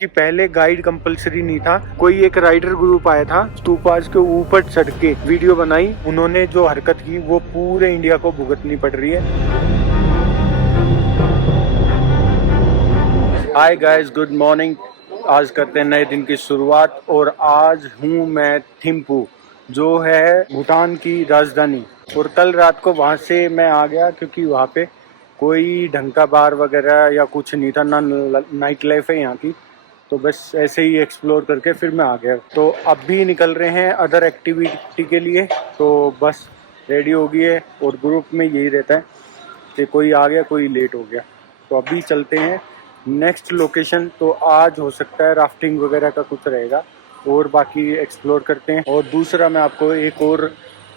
कि पहले guide compulsory नहीं था। कोई एक राइडर ग्रुप आया था, स्तूपास के ऊपर चढ़ के वीडियो बनाई। उन्होंने जो हरकत की वो पूरे इंडिया को भुगतनी पड़ रही है। Hi guys, good morning. आज करते हैं नए दिन की शुरुआत और आज हूँ मैं थिम्पू, जो है भूटान की राजधानी। और कल रात को वहाँ से मैं आ गया क्योंकि वहाँ पे कोई ढंग का बार वगैरह या कुछ नहीं था, ना नाइट लाइफ है यहाँ की। तो बस ऐसे ही एक्सप्लोर करके फिर मैं आ गया। तो अब भी निकल रहे हैं अदर एक्टिविटी के लिए। तो बस रेडी हो गई है और ग्रुप में यही रहता है कि कोई आ गया कोई लेट हो गया। तो अभी चलते हैं नेक्स्ट लोकेशन। तो आज हो सकता है राफ्टिंग वगैरह का कुछ रहेगा और बाकी एक्सप्लोर करते हैं। और दूसरा मैं आपको एक और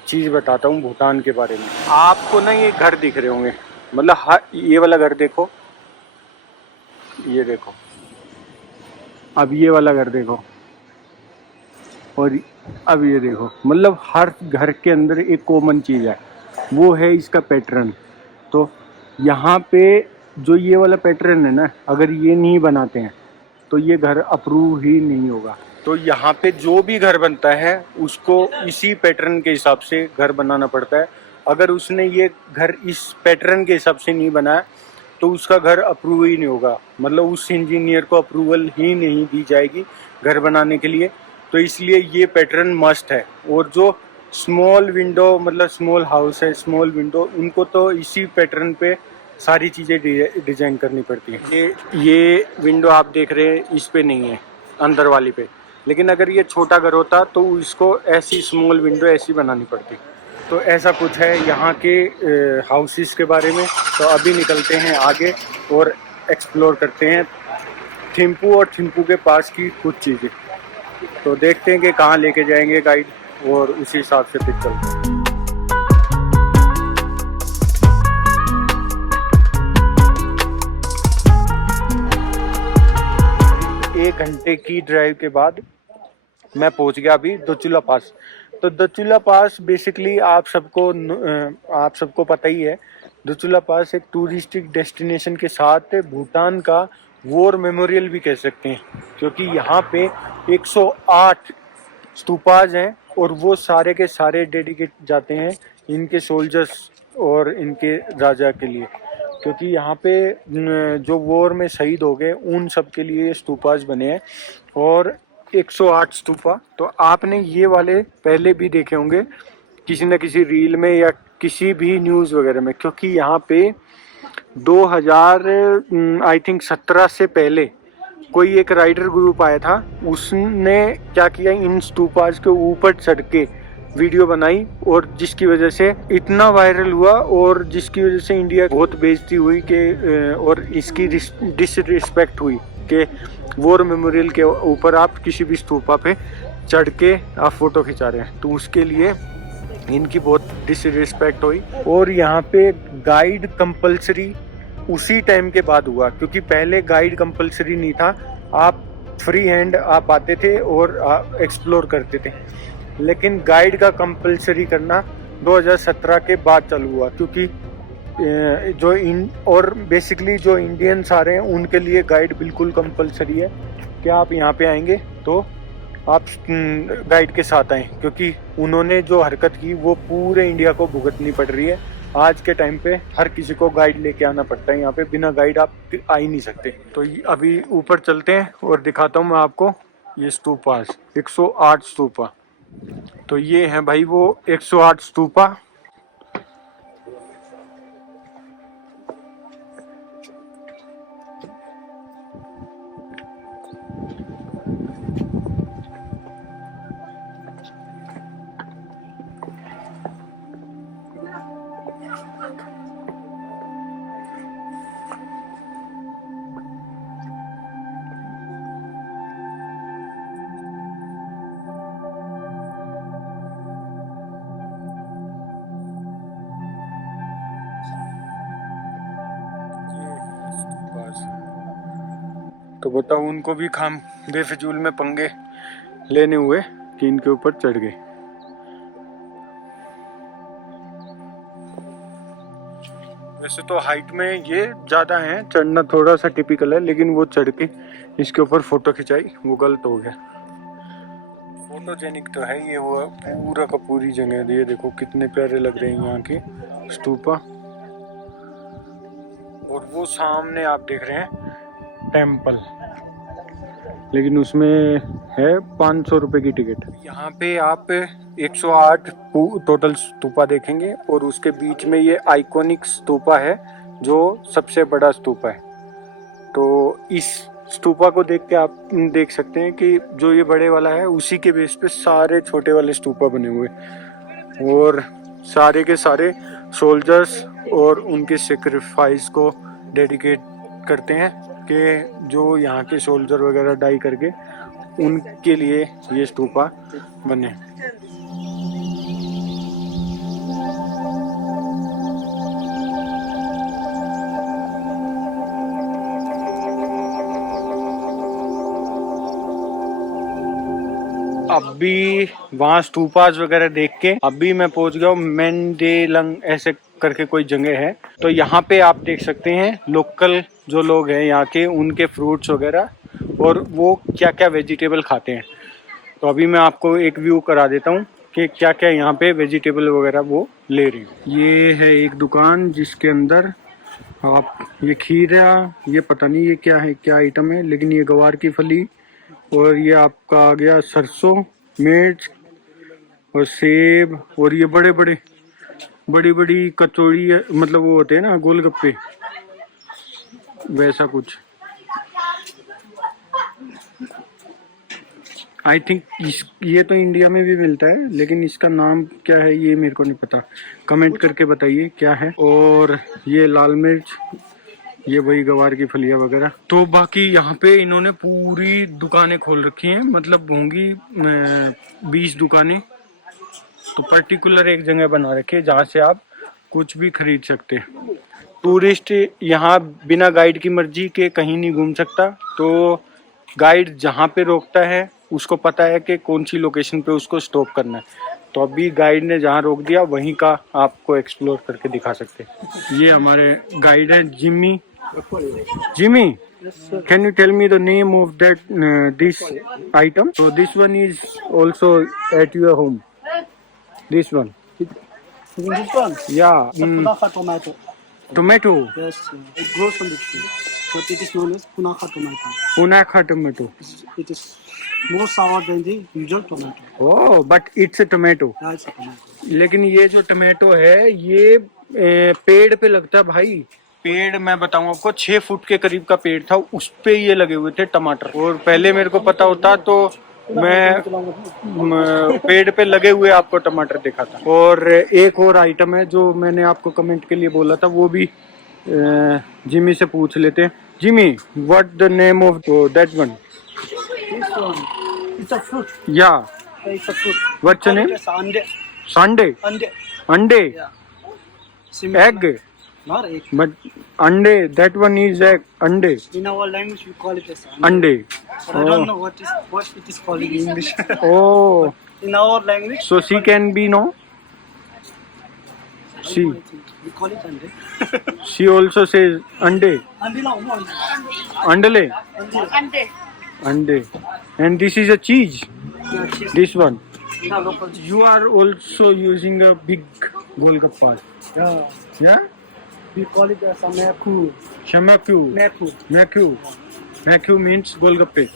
चीज़ बताता हूँ भूटान के बारे में। आपको ना ये घर दिख रहे होंगे, मतलब ये वाला घर देखो, ये देखो, अब ये वाला घर देखो और अब ये देखो। मतलब हर घर के अंदर एक कॉमन चीज़ है, वो है इसका पैटर्न। तो यहाँ पे जो ये वाला पैटर्न है ना, अगर ये नहीं बनाते हैं तो ये घर अप्रूव ही नहीं होगा। तो यहाँ पे जो भी घर बनता है उसको इसी पैटर्न के हिसाब से घर बनाना पड़ता है। अगर उसने ये घर इस पैटर्न के हिसाब से नहीं बनाया तो उसका घर अप्रूव ही नहीं होगा, मतलब उस इंजीनियर को अप्रूवल ही नहीं दी जाएगी घर बनाने के लिए। तो इसलिए ये पैटर्न मस्ट है। और जो स्मॉल विंडो, मतलब स्मॉल हाउस है, स्मॉल विंडो, उनको तो इसी पैटर्न पे सारी चीज़ें डिजाइन करनी पड़ती हैं। ये विंडो आप देख रहे हैं, इस पे नहीं है, अंदर वाली पे। लेकिन अगर ये छोटा घर होता तो इसको ऐसी स्मॉल विंडो ऐसी बनानी पड़ती। तो ऐसा कुछ है यहाँ के हाउसेस के बारे में। तो अभी निकलते हैं आगे और एक्सप्लोर करते हैं थिम्पू और थिम्पू के पास की कुछ चीज़ें। तो देखते हैं कि कहाँ लेके जाएंगे गाइड और उसी हिसाब से फिर चलते हैं। 1 घंटे की ड्राइव के बाद मैं पहुंच गया अभी दचुला पास। तो दचुला पास बेसिकली आप सबको पता ही है। दचुला पास एक टूरिस्टिक डेस्टिनेशन के साथ भूटान का वॉर मेमोरियल भी कह सकते हैं, क्योंकि यहाँ पे 108 स्तूपाज हैं और वो सारे के सारे डेडिकेट जाते हैं इनके सोल्जर्स और इनके राजा के लिए। क्योंकि यहाँ पे जो वॉर में शहीद हो गए उन सब के लिए स्तूपाज बने हैं। और 108 स्तूपा तो आपने ये वाले पहले भी देखे होंगे किसी न किसी रील में या किसी भी न्यूज़ वगैरह में। क्योंकि यहाँ पे 2000 आई थिंक 17 से पहले कोई एक राइडर ग्रुप आया था, उसने क्या किया, इन स्तूपाज के ऊपर चढ़ के वीडियो बनाई और जिसकी वजह से इतना वायरल हुआ और जिसकी वजह से इंडिया बहुत बेइज्जती हुई कि और इसकी डिसरिस्पेक्ट हुई कि वॉर मेमोरियल के ऊपर आप किसी भी स्तूपा पे चढ़ के आप फोटो खिंचा रहे हैं। तो उसके लिए इनकी बहुत डिसरिस्पेक्ट हुई। और यहाँ पे गाइड कंपलसरी उसी टाइम के बाद हुआ, क्योंकि पहले गाइड कंपलसरी नहीं था, आप फ्री हैंड आप आते थे और एक्सप्लोर करते थे। लेकिन गाइड का कंपलसरी करना 2017 के बाद चालू हुआ, क्योंकि और बेसिकली जो इंडियंस आ रहे हैं उनके लिए गाइड बिल्कुल कंपलसरी है कि आप यहाँ पे आएंगे तो आप गाइड के साथ आएं, क्योंकि उन्होंने जो हरकत की वो पूरे इंडिया को भुगतनी पड़ रही है। आज के टाइम पे हर किसी को गाइड लेके आना पड़ता है, यहाँ पे बिना गाइड आप आ ही नहीं सकते। तो अभी ऊपर चलते हैं और दिखाता हूँ मैं आपको ये स्तूपास, 108 स्तूपा। तो ये है भाई वो 108 स्तूपा। तो बताओ, उनको भी खाम बेफिजूल में पंगे लेने हुए कि इनके ऊपर चढ़ गए। वैसे तो हाइट में ये ज़्यादा है, चढ़ना थोड़ा सा टिपिकल है, लेकिन वो चढ़ के इसके ऊपर फोटो खिंचाई वो गलत हो गया। फोटोजेनिक तो है ये, वो पूरा का पूरी जगह। ये देखो कितने प्यारे लग रहे हैं यहाँ के स्तूपा। और वो सामने आप देख रहे हैं टेम्पल, लेकिन उसमें है 500 रुपए की टिकट। यहाँ पे आप 108 टोटल स्तूपा देखेंगे और उसके बीच में ये आइकॉनिक स्तूपा है जो सबसे बड़ा स्तूपा है। तो इस स्तूपा को देख के आप देख सकते हैं कि जो ये बड़े वाला है उसी के बेस पे सारे छोटे वाले स्तूपा बने हुए, और सारे के सारे सोल्जर्स और उनके सेक्रीफाइस को डेडिकेट करते हैं कि जो यहाँ के सोल्जर वगैरह डाई करके उनके लिए ये स्तूपा बने। अभी वहाँ स्तूपास वगैरह देख के अभी मैं पहुंच गया हूँ मेंडेलंग ऐसे करके कोई जगह है। तो यहाँ पे आप देख सकते हैं लोकल जो लोग हैं यहाँ के, उनके फ्रूट्स वगैरह और वो क्या क्या वेजिटेबल खाते हैं। तो अभी मैं आपको एक व्यू करा देता हूँ कि क्या क्या यहाँ पे वेजिटेबल वगैरह वो ले रही हैं। ये है एक दुकान जिसके अंदर आप ये खीरा, ये पता नहीं ये क्या है, क्या आइटम है, लेकिन ये गवार की फली और ये आपका आ गया सरसों, मिर्च और सेब, और ये बड़ी बड़ी कचौड़ी, मतलब वो होते हैं ना गोलगप्पे, वैसा कुछ। आई थिंक ये तो इंडिया में भी मिलता है, लेकिन इसका नाम क्या है ये मेरे को नहीं पता, कमेंट करके बताइए क्या है। और ये लाल मिर्च, ये वही गवार की फलियां वगैरह। तो बाकी यहाँ पे इन्होंने पूरी दुकानें खोल रखी हैं, मतलब होंगी 20 दुकानें। तो पर्टिकुलर एक जगह बना रखी है जहाँ से आप कुछ भी खरीद सकते हैं। टूरिस्ट यहाँ बिना गाइड की मर्जी के कहीं नहीं घूम सकता, तो गाइड जहाँ पे रोकता है उसको पता है कि कौन सी लोकेशन पे उसको स्टॉप करना है। तो अभी गाइड ने जहाँ रोक दिया वहीं का आपको एक्सप्लोर करके दिखा सकते हैं। ये हमारे गाइड है Jimmy. Jimmy, can you tell me the name of that this item? So this one is also at your home. This one. This one? Yeah. The Punakha tomato. Tomato. Yes, it grows on the tree. But it is known as Punakha tomato. Punakha tomato. It is more sour than the usual tomato. Oh, but it's a tomato. Yeah, it's a tomato. लेकिन ये जो tomato है ये पेड़ पे लगता है भाई। पेड़ मैं बताऊं आपको 6 फुट के करीब का पेड़ था, उस पे ये लगे हुए थे टमाटर। और पहले मेरे को पता होता तो मैं पेड़ पे लगे हुए आपको टमाटर दिखा था। और एक और आइटम है जो मैंने आपको कमेंट के लिए बोला था, वो भी जिमी से पूछ लेते हैं। Jimmy, what the name of that one? This one, it's a fruit. या It's a fruit. What's the name? It's ande. Sunday. Ande. अंडे। Yeah. Similar egg. like- Not egg. But अंडे, दैट वन इज एग। अंडे। In our language, we call it as ande. अंडे। But I don't know what it is called in English. Oh, In our language, so she can be no? She. we call it ande. She also says ande. Ande no, no. Andale. Ande. Ande. And this is a cheese. Yeah, cheese. This one. Yeah, local. You are also using a big golgappa. Yeah. Yeah? We call it as a meku. Shamakyu. Meku. Makyu. Makyu means golgappe.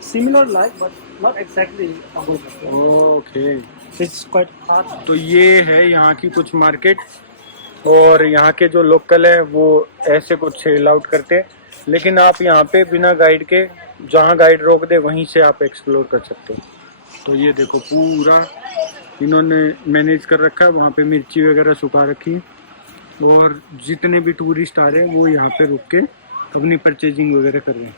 Similar like, but not exactly a golgappa. Okay. It's quite hard. तो ये है यहाँ की कुछ market, और यहाँ के जो लोकल है वो ऐसे कुछ सेल आउट करते हैं, लेकिन आप यहाँ पे बिना गाइड के जहाँ गाइड रोक दे वहीं से आप एक्सप्लोर कर सकते हो। तो ये देखो पूरा इन्होंने मैनेज कर रखा है, वहाँ पे मिर्ची वगैरह सुखा रखी है, और जितने भी टूरिस्ट आ रहे हैं वो यहाँ पे रुक के अपनी परचेजिंग वगैरह कर रहे हैं।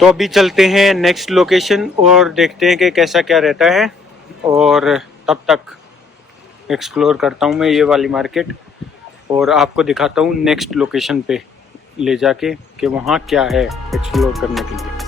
तो अभी चलते हैं नेक्स्ट लोकेशन और देखते हैं कि कैसा क्या रहता है, और तब तक एक्सप्लोर करता हूँ मैं ये वाली मार्केट, और आपको दिखाता हूँ नेक्स्ट लोकेशन पे ले जाके कि वहाँ क्या है एक्सप्लोर करने के लिए।